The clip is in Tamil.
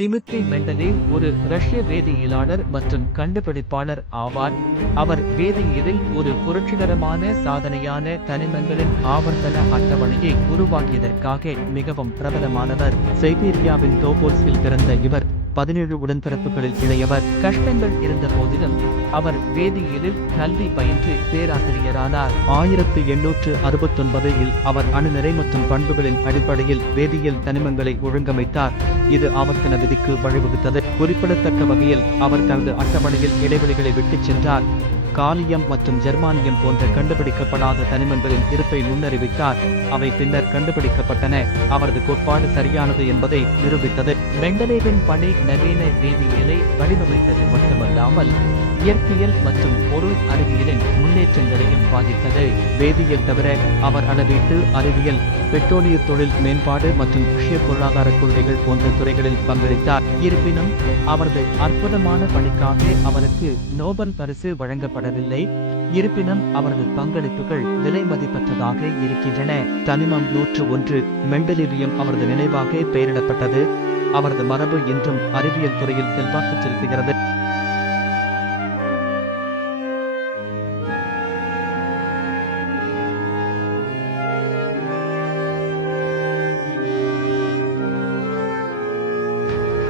டிமித்ரி மெண்டலேவ் ஒரு ரஷ்ய வேதியியலாளர் மற்றும் கண்டுபிடிப்பாளர் ஆவார். அவர் வேதியியலில் ஒரு புரட்சிகரமான சாதனையான தனிமங்களின் ஆவர்த்தன அட்டவணையை உருவாக்கியதற்காக மிகவும் பிரபலமானவர். சைபீரியாவின் தோபோல்ஸ்கில் பிறந்த இவர் 17 உடன்பிறப்புகளில் இளையவர். கஷ்டங்கள் இருந்த போதிலும் அவர் வேதியியலில் கல்வி பயின்று பேராசிரியரானார். 1869இல் அவர் அணுநிறை மற்றும் பண்புகளின் அடிப்படையில் வேதியியல் தனிமங்களை ஒழுங்கமைத்தார். இது ஆவர்த்தன விதிக்கு வழிவகுத்தது. குறிப்பிடத்தக்க வகையில் அவர் தனது அட்டவணையில் இடைவெளிகளை விட்டுச் சென்றார். காலியம் மற்றும் ஜெர்மானியம் போன்ற கண்டுபிடிக்கப்படாத தனிமங்களின் இருப்பை முன்னறிவித்தார். அவை பின்னர் கண்டுபிடிக்கப்பட்டன. அவரது கோட்பாடு சரியானது என்பதை நிரூபித்தது. மெண்டலேவின் பணி நவீன வேதியியலை வடிவமைத்தது மட்டுமல்லாமல் இயற்பியல் மற்றும் பொருள் அறிவியலின் முன்னேற்றங்களையும் பாதித்தது. வேதியியல் தவிர அவர் அளவீட்டு அறிவியல், பெட்ரோலிய தொழில் மேம்பாடு மற்றும் ரஷ்ய பொருளாதார கொள்கைகள் போன்ற துறைகளில் பங்களித்தார். இருப்பினும் அவரது அற்புதமான பணிக்காக அவருக்கு நோபல் பரிசு வழங்கப்படவில்லை. இருப்பினும் அவரது பங்களிப்புகள் விலை மதிப்பற்றதாக இருக்கின்றன. தனிமம் 101 மெண்டலிவியம் அவரது நினைவாக பெயரிடப்பட்டது. அவரது மரபு இன்றும் அறிவியல் துறையில் செல்வாக்கு செலுத்துகிறது.